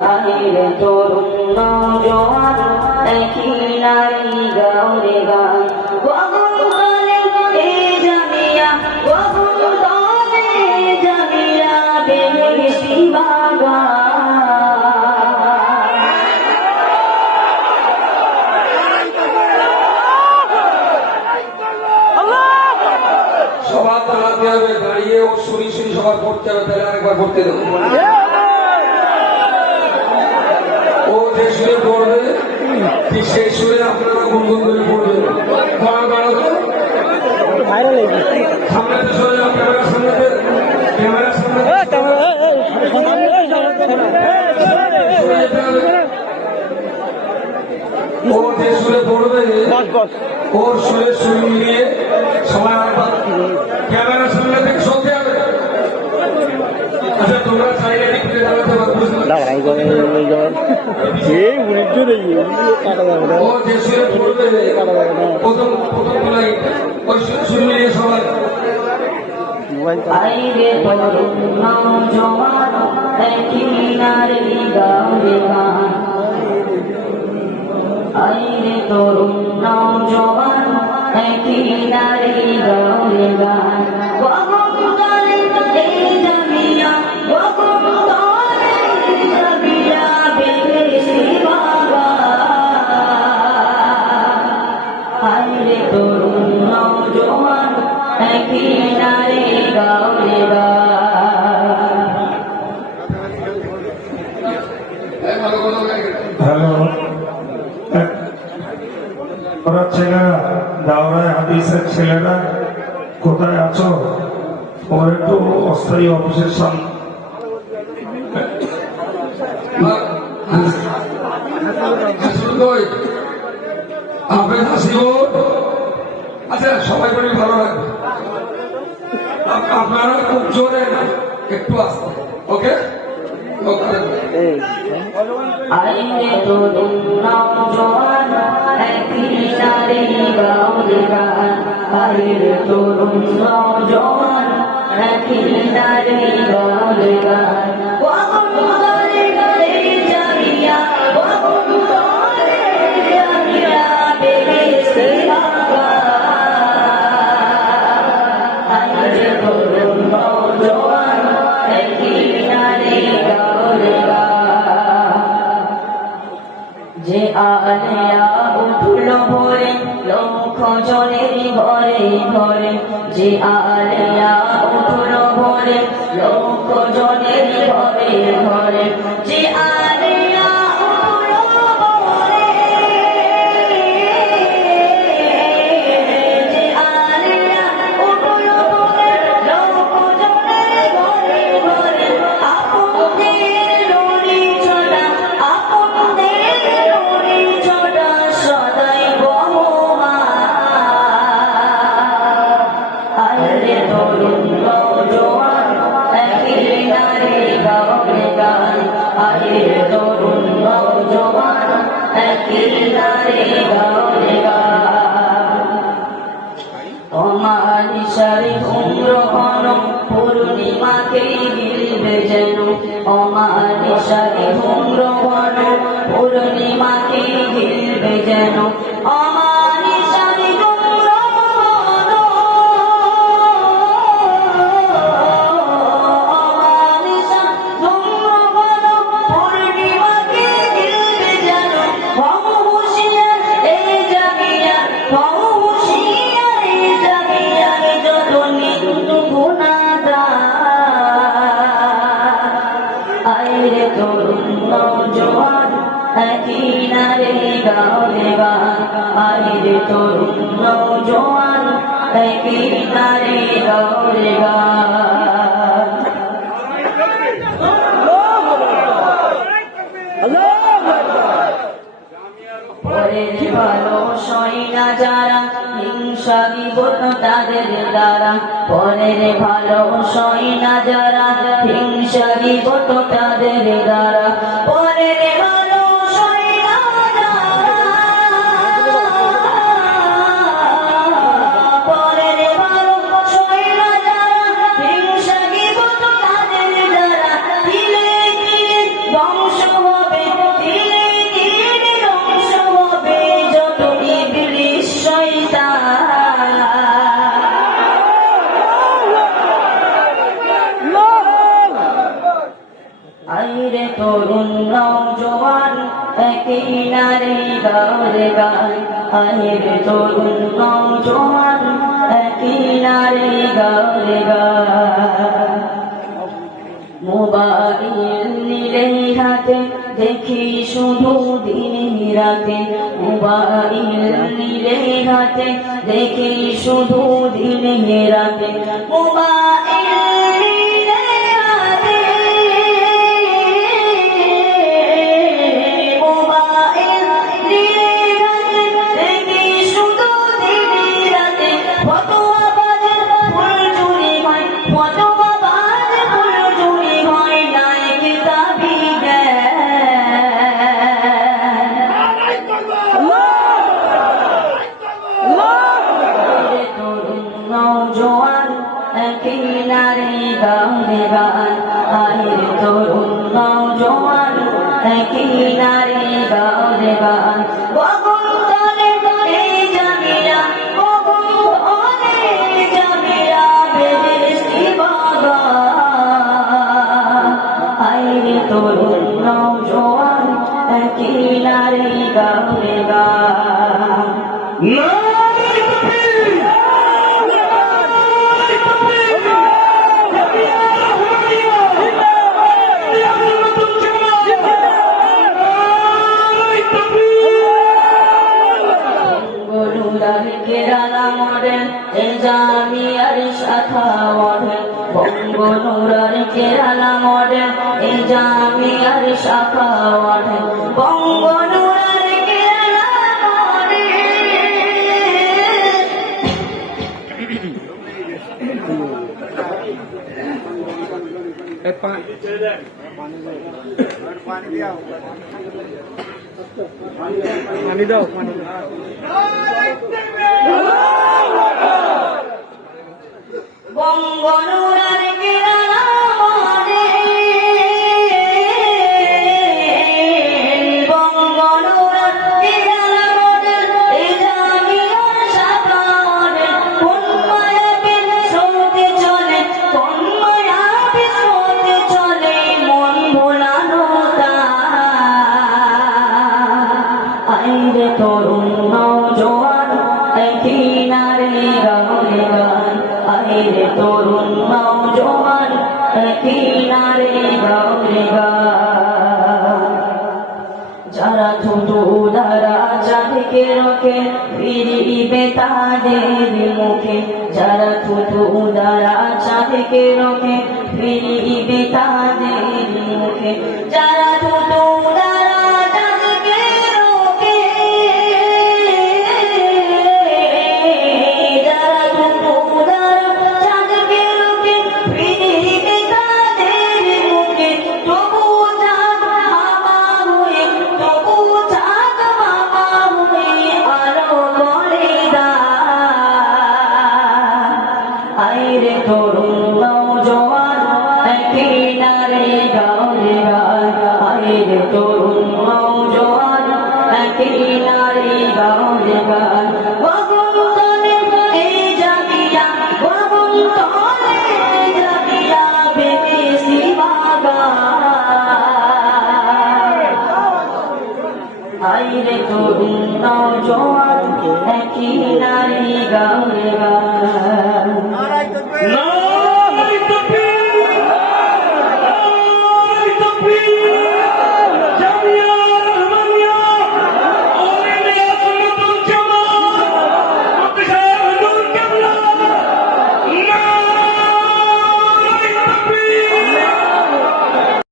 আহিরে তরুণ নওজোয়ান একই নারী গাওরে গান ওয়াগুন দলে এ জামিয়া ওয়াগুন দলে জামিয়া বেহেশতি বাগান সবার দাঁড়াতে হবে, দাঁড়িয়ে ও শুনি শুনি সবার পড়তে হবে। তাহলে আরেকবার পড়তে দেবো। ও যে সুরে পড়বে ঠিক সেই সুরে আপনারা গুনগুন করে পড়বেন। সামনে তো সরে যান, ক্যামেরার সামনে, ক্যামেরার সামনে ও যে সুরে পড়বে ওর সুরে সুর মিলিয়ে সবাই ক্যামেরার সামনে থেকে সরতে হবে। আচ্ছা, তোমরা চাইলে লিখতে জানাতে পারবো। ও যে সুরে পড়বে প্রথম লাইন ওই সুর মিলিয়ে সবাই। আহিরে তরুণ নওজোয়ান একই নারী গাওরে গান আহিরে তরুণ নওজোয়ান একই নারী গাওরে গান ওয়াগুন দলে এ জামিয়া ওয়াগুন দলে জামিয়া বেহেশতি বাগান আহিরে তরুণ নওজোয়ান একই নারী গাওরে গান হ্যালো, ওরা ছেলেরা দাওরায় হাদিসের ছেলেরা কোথায় আছো? ওর একটু অস্থায়ী অফিসের সামনে আচ্ছা, সবাই করে ভালো লাগবে। আপনারা খুব জোরে না, একটু আসতে। ওকে, আহিরে তরুণ নওজোয়ান একই নারী গাওরে গান আহিরে তরুণ নওজোয়ান একই নারী গাওরে গান ওয়াগুন দলে এ জামিয়া ওয়াগুন দলে জামিয়া বেহেশতি বাগান আহিরে তরুণ নওজোয়ান একই নারী গাওরে গান যে আলিয়া উঠল ভোরে লক্ষ জনের ঘরে ঘরে যে আলিয়া উঠল ভোরে লক্ষ জনের ঘরে ঘরে যে আলিয়া উঠল ভোরে যে আলিয়া উঠল ভোরে লক্ষ জনের ঘরে ঘরে আপনদের লড়ি ছড়া আপনদের লড়ি ছড়া সদাই বহমান আহিরে তরুণ নওজোয়ান একই নারী গাওরে গান আহিরে তরুণ নওজোয়ান একই নারী গাওরে গান তোমার ইশারে উম্র ঘন পূর্ণিমাকে গিলবে যেন আমার ইশারে উম্র ঘন পূর্ণিমাকে গিলবে যেন আমার ইশারে উম্র ঘন আমার ইশারে উম্র ঘন পূর্ণিমাকে গিলবে যেন হও হুঁশিয়ার এই জামিয়া হও হুঁশিয়ার এই জামিয়া যত নিন্দু গুনাহগার আহিরে তরুণ নওজোয়ান একই নারী গাওরে গান আহিরে তরুণ নওজোয়ান একই নারী গাওরে গান পরের ভালো সই না যারা হিংসা বিপদ তাদের দ্বারা পরের ভালো সই না যারা হিংসা বিপদ তাদের দ্বারা পরের ভালো সই না যারা পরের ভালো সই না যারা হিংসা বিপদ তাদের দ্বারা দিলে ধ্বংস হবে তিলে তিলে ধ্বংস হবে যত ইবলিশ শয়তান আইরে তরুণ নওজোয়ান একই নারী গাওরে গায় আইরে তরুণ নওজোয়ান একই নারী গাওরে গায় মোবাইল নিলে হাতে দেখি শুধু দিন রাতে মোবাইল নিলে হাতে দেখি শুধু দিন রাতে মোবাইল নিলে হাতে মোবাইল নিলে হাতে দেখি শুধু দিন রাতে ফতোয়া বাজে ফুল চুরি হয় ফতোয়া বাজে ফুল চুরি হয় নাই কিতাবি নওজোয়ান একই নারী গাওরে গান আইরে তরুণ নওজোয়ান একই নারী গাওরে গান গগন তলে এই জামিয়া গগন তলে জামিয়া বেহেশতি বাগান আইরে তরুণ নওজোয়ান একই নারী গাওরে গান কেরালা মডেল জামিয়ার শাখা মডেল বঙ্গনুরার কেরালা মডেল জামিয়ার শাখা মডেল বঙ্গনুরার কেরালা পানি দাও বঙ্গনুরার কেরালা মডেল বঙ্গনুরার কেরালা মডেল জামিয়ার শাখা মডেল কোন মায়াবী স্রোতে চলে কোন মায়াবী স্রোতে চলে মন ভোলানো আইরে তরুণ নওজোয়ান একই নারী গাওরে গান আইরে তরুণ নওজোয়ান একই নারী গাওরে গান যারা থুতু দ্বারা চাঁদকে রোকে ফিরিবে তাদের মুখে যারা থুতু দ্বারা চাঁদকে রোকে ফিরিবে তাদের মুখে যারা থুতু দ্বারা চাঁদকে রোকে যারা থুতু দ্বারা চাঁদকে রোকে ফিরিবে তাদের মুখে তবু চাঁদ মামা হয়ে তবু চাঁদ মামা হয়ে আলো করে আইরে তরুণ নওজোয়ান একই নারী গাওরে গান আইরে তরুণ নওজোয়ান একই নারী গাওরে গান গগন তলে এই জামিয়া গগন তলে জামিয়া বেহেশতি বাগান আইরে তরুণ নওজোয়ান একই নারী গাওরে